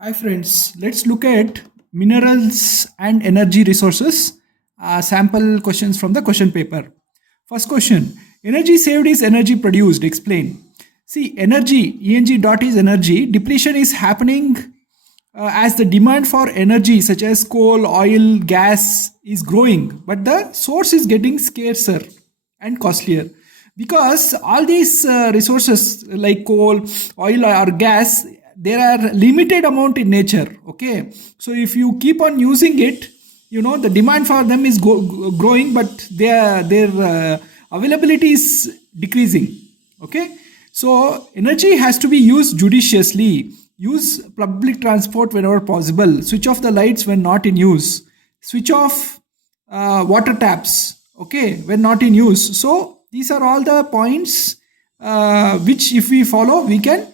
Hi friends, let's look at minerals and energy resources. Sample questions from the question paper. First question: energy saved is energy produced. Explain. See, energy, ENG dot is energy. Depletion is happening as the demand for energy, such as coal, oil, gas, is growing, but the source is getting scarcer and costlier because all these resources like coal, oil, or gas, there are limited amount in nature. Okay, so if you keep on using it, the demand for them is growing, but their availability is decreasing. Okay, so energy has to be used judiciously. Use public transport whenever possible. Switch off the lights when not in use. Switch off water taps. Okay, when not in use. So these are all the points which, if we follow, we can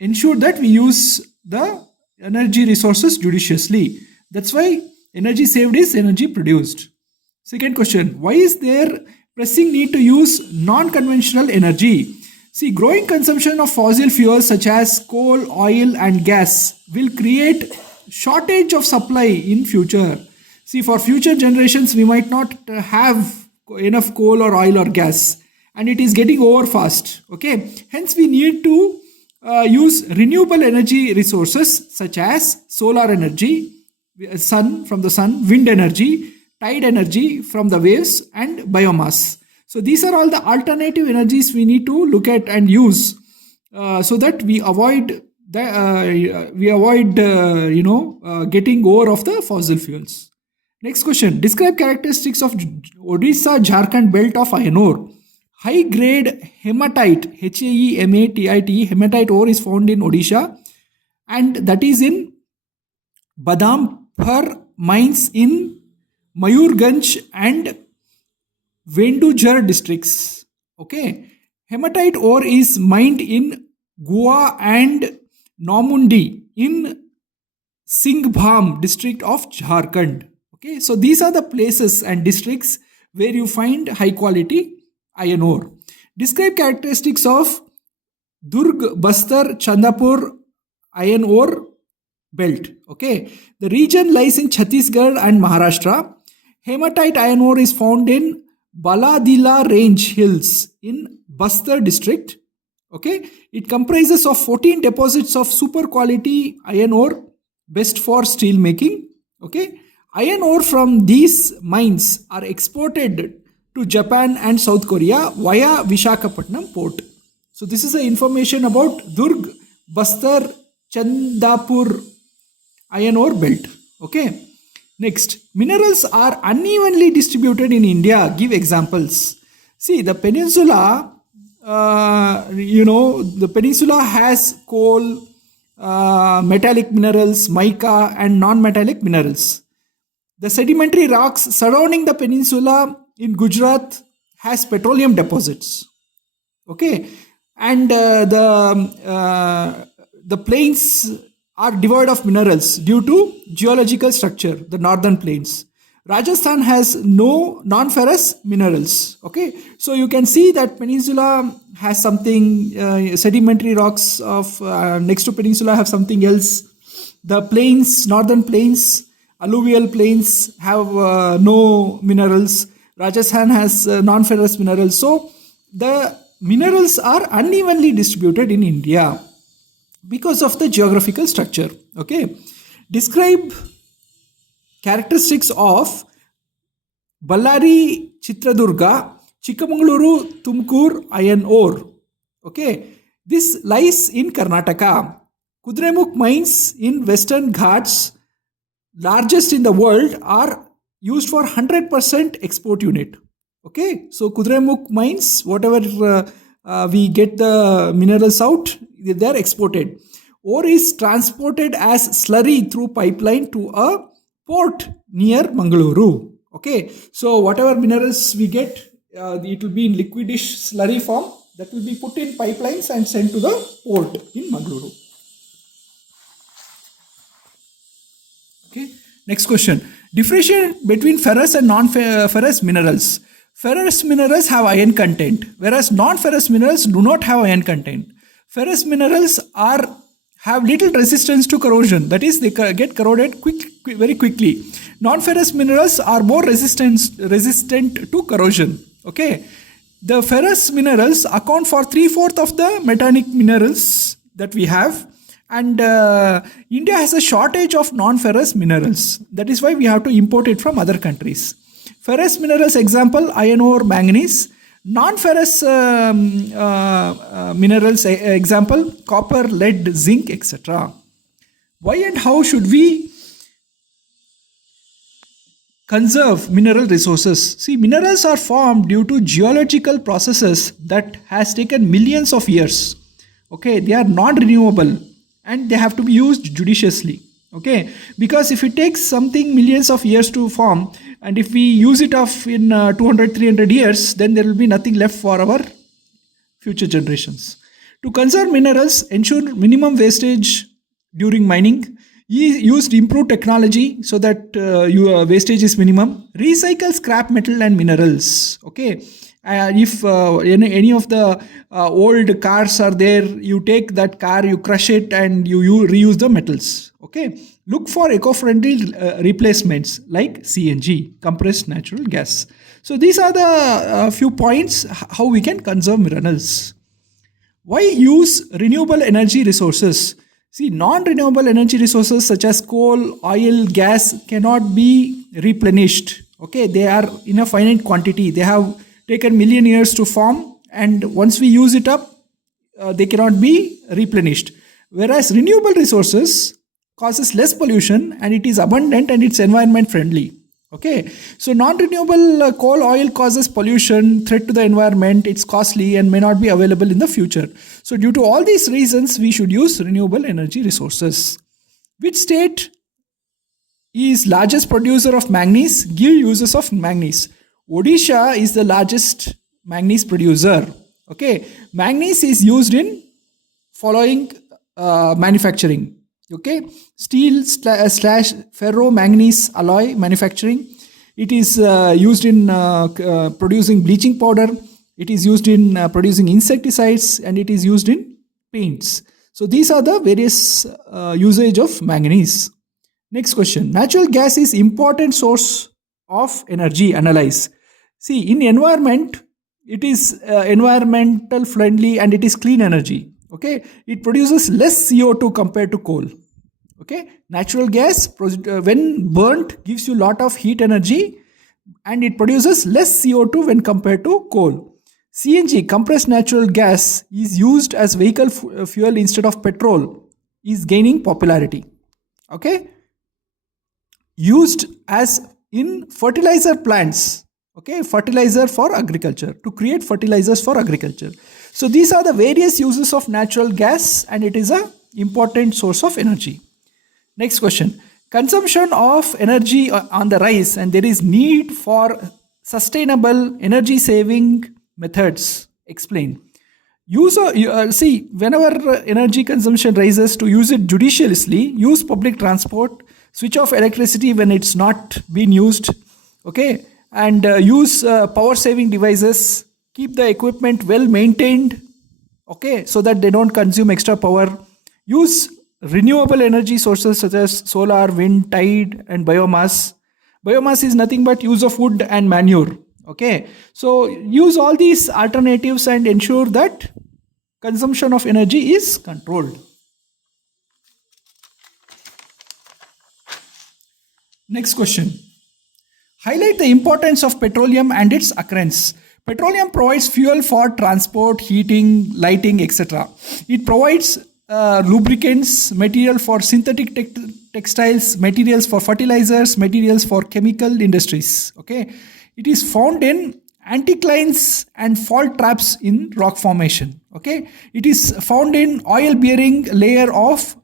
ensure that we use the energy resources judiciously. That's why energy saved is energy produced. Second question: why is there pressing need to use non-conventional energy? See, growing consumption of fossil fuels such as coal, oil, and gas will create shortage of supply in future. See, for future generations, we might not have enough coal or oil or gas, and it is getting over fast. Okay, hence we need to use renewable energy resources such as solar energy, sun from the sun, wind energy, tide energy from the waves, and biomass. So these are all the alternative energies we need to look at and use, so that we avoid getting over of the fossil fuels. Next question: describe characteristics of Odisha Jharkhand belt of iron ore. High grade hematite, HAEMATITE, hematite ore is found in Odisha, and that is in Badampur mines in Mayurganj and Vendujar districts. Okay, hematite ore is mined in Goa and Nomundi in Singhbham district of Jharkhand. Okay, so these are the places and districts where you find high quality iron ore. Describe characteristics of Durg, Bastar, Chandapur iron ore belt. Okay, the region lies in Chhattisgarh and Maharashtra. Hematite iron ore is found in Baladila range hills in Bastar district. Okay, it comprises of 14 deposits of super quality iron ore, best for steel making. Okay, iron ore from these mines are exported to Japan and South Korea via Vishakhapatnam port. So this is the information about Durg, Bastar, Chandapur iron ore belt. Okay. Next, minerals are unevenly distributed in India. Give examples. See, the peninsula, the peninsula has coal, metallic minerals, mica, and non-metallic minerals. The sedimentary rocks surrounding the peninsula in Gujarat has petroleum deposits. Okay, and the plains are devoid of minerals due to geological structure, the northern plains. Rajasthan has no non-ferrous minerals. Okay, so you can see that peninsula has something, sedimentary rocks of next to peninsula have something else. The plains, northern plains, alluvial plains have no minerals. Rajasthan has non-ferrous minerals. So the minerals are unevenly distributed in India because of the geographical structure. Okay, describe characteristics of Ballari, Chitradurga, Chikmagaluru, Tumkur iron ore. Okay, this lies in Karnataka. Kudremukh mines in Western Ghats, largest in the world, are used for 100% export unit. Okay, so Kudremukh mines, whatever we get the minerals out, they are exported. Ore is transported as slurry through pipeline to a port near Mangaluru. Okay, so whatever minerals we get, it will be in liquidish slurry form that will be put in pipelines and sent to the port in Mangaluru. Okay, next question. Differentiate between ferrous and non-ferrous minerals. Ferrous minerals have iron content, whereas non-ferrous minerals do not have iron content. Ferrous minerals are have little resistance to corrosion. That is, they get corroded very quickly. Non-ferrous minerals are more resistant to corrosion. Okay, the ferrous minerals account for 3/4 of the metallic minerals that we have, and India has a shortage of non-ferrous minerals. That is why we have to import it from other countries. Ferrous minerals example: iron ore, manganese. Non-ferrous minerals example: copper, lead, zinc, etc. Why and how should we conserve mineral resources? See, minerals are formed due to geological processes that has taken millions of years. Okay, they are non-renewable and they have to be used judiciously. Okay, because if it takes something millions of years to form, and if we use it off in 200-300 years, then there will be nothing left for our future generations. To conserve minerals, ensure minimum wastage during mining. Use improved technology so that your wastage is minimum. Recycle scrap metal and minerals. Okay, if any of the old cars are there, you take that car, you crush it, and you reuse the metals. Okay, look for eco-friendly replacements like CNG, compressed natural gas. So these are the few points how we can conserve minerals. Why use renewable energy resources? See, non-renewable energy resources such as coal, oil, gas cannot be replenished. Okay, they are in a finite quantity. They have taken million years to form, and once we use it up, they cannot be replenished. Whereas renewable resources causes less pollution, and it is abundant, and it's environment friendly. Okay, so non-renewable coal, oil causes pollution, threat to the environment, it's costly and may not be available in the future. So due to all these reasons, we should use renewable energy resources. Which state is largest producer of manganese? Give uses of manganese. Odisha is the largest manganese producer. Okay, manganese is used in following manufacturing. Okay, steel slash ferro manganese alloy manufacturing. It is used in producing bleaching powder. It is used in producing insecticides, and it is used in paints. So these are the various usage of manganese. Next question: natural gas is important source of energy. Analyze. See, in environment, it is environmental friendly and it is clean energy. Okay, it produces less CO2 compared to coal. Okay, natural gas when burnt gives you lot of heat energy, and it produces less CO2 when compared to coal. CNG, compressed natural gas, is used as vehicle fuel instead of petrol, is gaining popularity. Okay, used as in fertilizer plants. Okay, fertilizer for agriculture, to create fertilizers for agriculture. So these are the various uses of natural gas, and it is a important source of energy. Next question: consumption of energy on the rise, and there is need for sustainable energy saving methods. Explain. See, whenever energy consumption rises, to use it judiciously, use public transport, switch off electricity when it's not being used. Okay, and use power saving devices, keep the equipment well maintained, okay, so that they don't consume extra power. Use renewable energy sources such as solar, wind, tide, and biomass. Biomass is nothing but use of wood and manure. Okay, so use all these alternatives and ensure that consumption of energy is controlled. Next question: highlight the importance of petroleum and its occurrence. Petroleum provides fuel for transport, heating, lighting, etc. It provides lubricants, material for synthetic textiles, materials for fertilizers, materials for chemical industries. Okay, it is found in anticlines and fault traps in rock formation. Okay, it is found in oil bearing layer of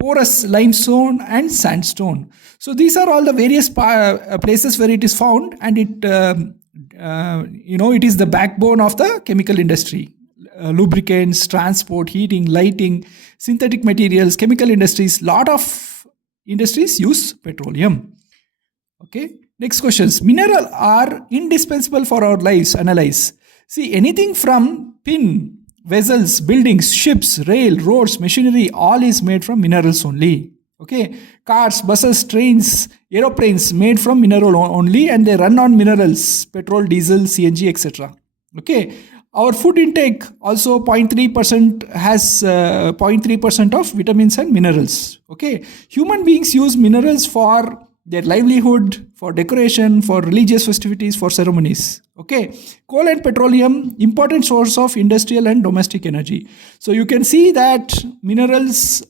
porous limestone and sandstone. So these are all the various places where it is found, and it it is the backbone of the chemical industry. Lubricants, transport, heating, lighting, synthetic materials, chemical industries. Lot of industries use petroleum. Okay, next questions: minerals are indispensable for our lives. Analyze. See, anything from pin vessels, buildings, ships, rail, roads, machinery, all is made from minerals only. Okay, cars, buses, trains, aeroplanes made from mineral only, and they run on minerals, petrol, diesel, CNG, etc. Okay, our food intake also 0.3% has 0.3% of vitamins and minerals. Okay, human beings use minerals for their livelihood, for decoration, for religious festivities, for ceremonies. Okay, coal and petroleum, important source of industrial and domestic energy. So you can see that minerals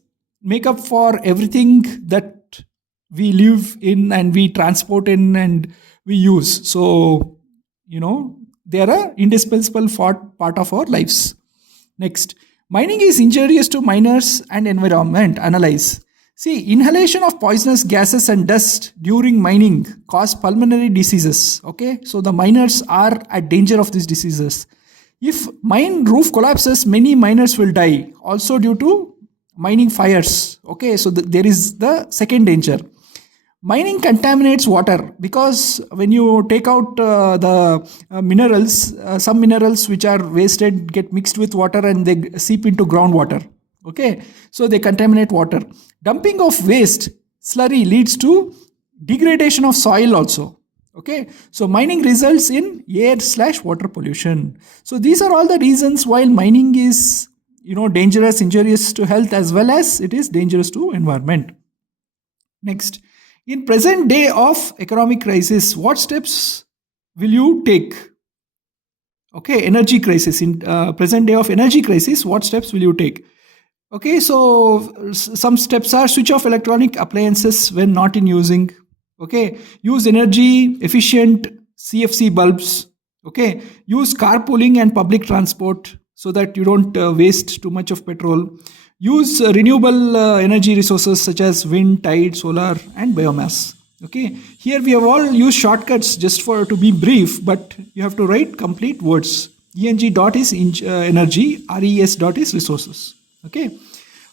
make up for everything that we live in and we transport in and we use. So, they are an indispensable part of our lives. Next, mining is injurious to miners and environment. Analyze. See, inhalation of poisonous gases and dust during mining cause pulmonary diseases. Okay, so the miners are at danger of these diseases. If mine roof collapses, many miners will die, also due to mining fires. Okay, so there is the second danger. Mining contaminates water because when you take out the minerals, some minerals which are wasted get mixed with water and they seep into groundwater. Okay, so they contaminate water. Dumping of waste slurry leads to degradation of soil also. Okay, so mining results in air/water pollution. So these are all the reasons why mining is dangerous, injurious to health, as well as it is dangerous to environment. Next, in present day of economic crisis, what steps will you take? Okay, energy crisis. In present day of energy crisis, what steps will you take? Okay, so some steps are: switch off electronic appliances when not in using. Okay, use energy efficient CFC bulbs. Okay, use carpooling and public transport so that you don't waste too much of petrol. Use renewable energy resources such as wind, tide, solar, and biomass. Okay, here we have all used shortcuts just for to be brief, but you have to write complete words. ENG dot is energy, RES dot is resources. Okay,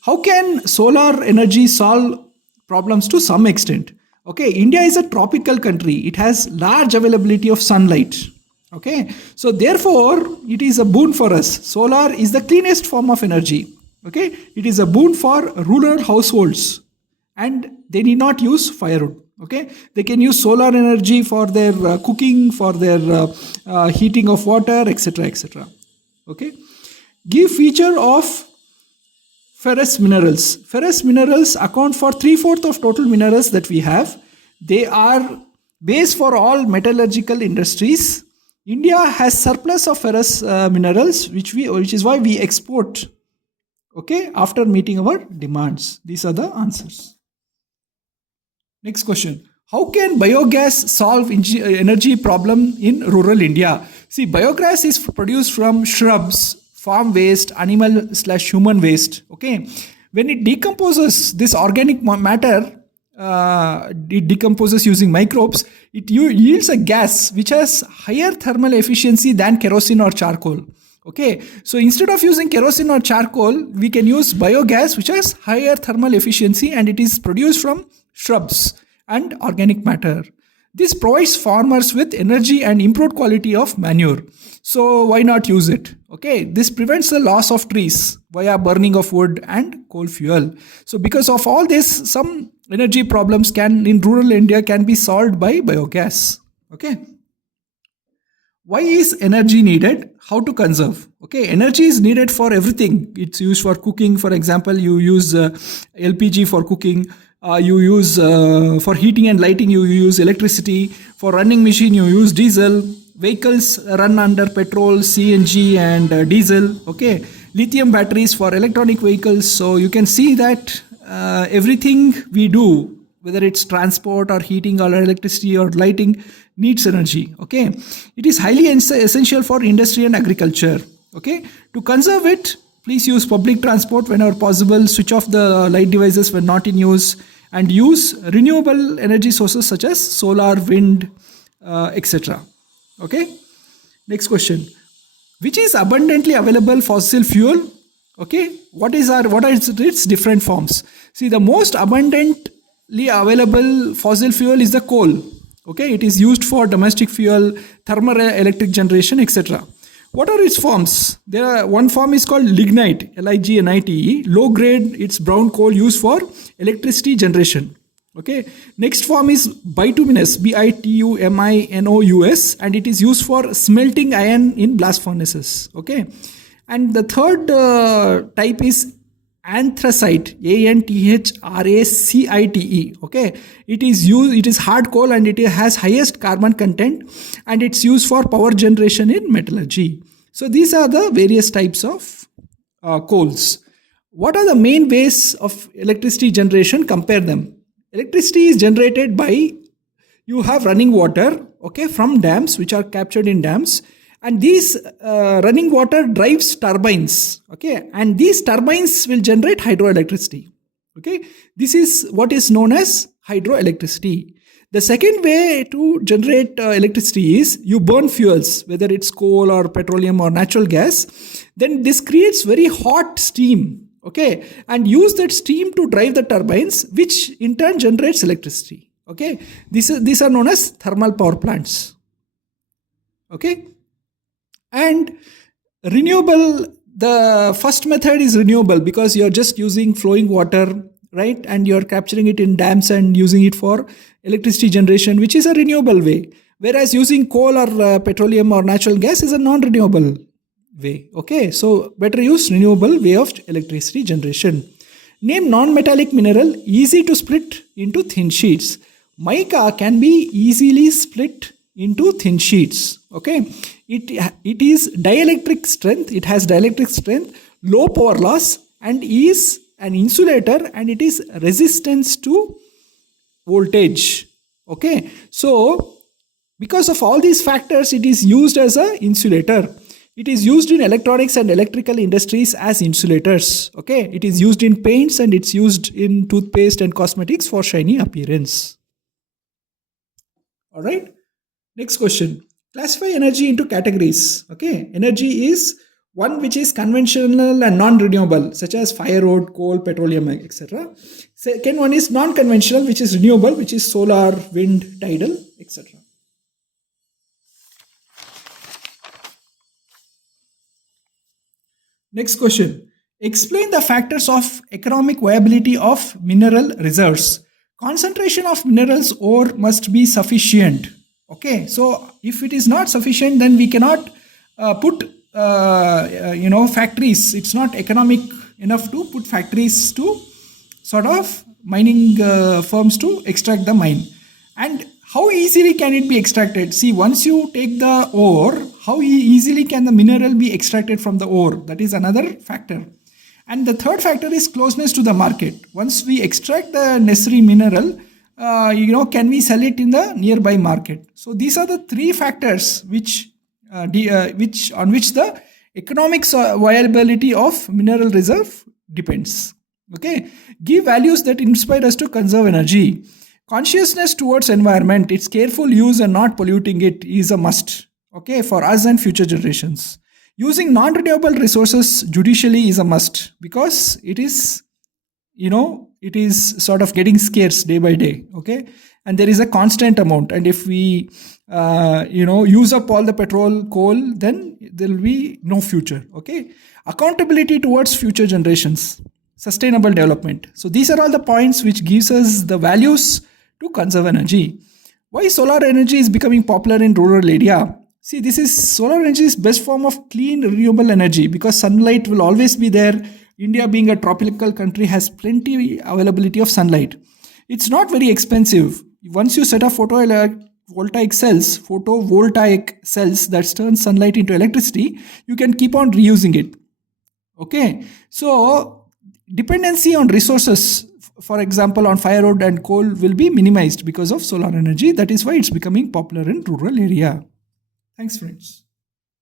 how can solar energy solve problems to some extent? Okay, India is a tropical country. It has large availability of sunlight. Okay, so therefore it is a boon for us. Solar is the cleanest form of energy. Okay, it is a boon for rural households and they need not use firewood. Okay, they can use solar energy for their cooking, for their heating of water, etc., etc. Okay, give feature of ferrous minerals. Ferrous minerals account for 3/4 of total minerals that we have. They are base for all metallurgical industries. India has surplus of ferrous minerals, which is why we export. Okay, after meeting our demands. These are the answers. Next question. How can biogas solve energy problem in rural India? See, biogas is produced from shrubs, farm waste, animal/human waste. Okay, when it decomposes, this organic matter, it decomposes using microbes. It yields a gas which has higher thermal efficiency than kerosene or charcoal. Okay, so instead of using kerosene or charcoal, we can use biogas which has higher thermal efficiency and it is produced from shrubs and organic matter. This provides farmers with energy and improved quality of manure. So why not use it? Okay, this prevents the loss of trees via burning of wood and coal fuel. So because of all this, some energy problems in rural India can be solved by biogas. Okay. Why is energy needed? How to conserve? Okay, energy is needed for everything. It's used for cooking. For example, you use LPG for cooking. You use for heating and lighting, you use electricity. For running machine, you use diesel. Vehicles run under petrol, CNG and diesel. Okay, lithium batteries for electronic vehicles. So you can see that everything we do, whether it's transport or heating or electricity or lighting, needs energy. Okay, it is highly essential for industry and agriculture. Okay, to conserve it, please use public transport whenever possible. Switch off the light devices when not in use, and use renewable energy sources such as solar, wind, etc. Okay, next question. Which is abundantly available fossil fuel? Okay, what are its different forms? See, the most abundantly available fossil fuel is the coal. Okay, it is used for domestic fuel, thermal electric generation, etc. What are its forms? There are one form is called lignite, Lignite, low grade. It's brown coal used for electricity generation. Okay. Next form is bituminous, Bituminous, and it is used for smelting iron in blast furnaces. Okay. And the third type is anthracite, Anthracite. Okay, it is hard coal and it has highest carbon content, and it's used for power generation in metallurgy. So these are the various types of coals. What are the main ways of electricity generation? Compare them. Electricity is generated by, you have running water, okay, from dams, which are captured in dams, and these running water drives turbines, okay, and these turbines will generate hydroelectricity. Okay, this is what is known as hydroelectricity. The second way to generate electricity is you burn fuels, whether it's coal or petroleum or natural gas. Then this creates very hot steam, okay, and use that steam to drive the turbines, which in turn generates electricity. Okay, these are known as thermal power plants. Okay, and renewable, the first method is renewable because you're just using flowing water, right, and you're capturing it in dams and using it for electricity generation, which is a renewable way, whereas using coal or petroleum or natural gas is a non-renewable way. Okay, so better use renewable way of electricity generation. Name non-metallic mineral easy to split into thin sheets. Mica can be easily split into thin sheets. Okay, it is dielectric strength, it has dielectric strength, low power loss, and is an insulator, and it is resistance to voltage. Okay, so because of all these factors, it is used as an insulator. It is used in electronics and electrical industries as insulators. Okay, it is used in paints and it's used in toothpaste and cosmetics for shiny appearance. All right, next question. Classify energy into categories. Okay, energy is one which is conventional and non-renewable, such as firewood, coal, petroleum, etc. Second one is non-conventional, which is renewable, which is solar, wind, tidal, etc. Next question. Explain the factors of economic viability of mineral reserves. Concentration of minerals ore must be sufficient. Okay, so if it is not sufficient, then we cannot put factories. It's not economic enough to put factories to sort of mining firms to extract the mine. And how easily can it be extracted? See, once you take the ore, how easily can the mineral be extracted from the ore? That is another factor. And the third factor is closeness to the market. Once we extract the necessary mineral, can we sell it in the nearby market? So these are the three factors which on which the economic viability of mineral reserve depends. Okay, give values that inspire us to conserve energy. Consciousness towards environment, its careful use and not polluting it is a must. Okay, for us and future generations. Using non-renewable resources judicially is a must because it is sort of getting scarce day by day. Okay, and there is a constant amount, and if we use up all the petrol, coal, then there will be no future. Okay, accountability towards future generations, sustainable development. So these are all the points which gives us the values to conserve energy. Why solar energy is becoming popular in rural area? See, solar energy is best form of clean renewable energy because sunlight will always be there. India being a tropical country has plenty availability of sunlight. It's not very expensive. Once you set up photovoltaic cells that turn sunlight into electricity, you can keep on reusing it. Okay, so dependency on resources, for example on firewood and coal, will be minimized because of solar energy. That is why it's becoming popular in rural area. Thanks friends.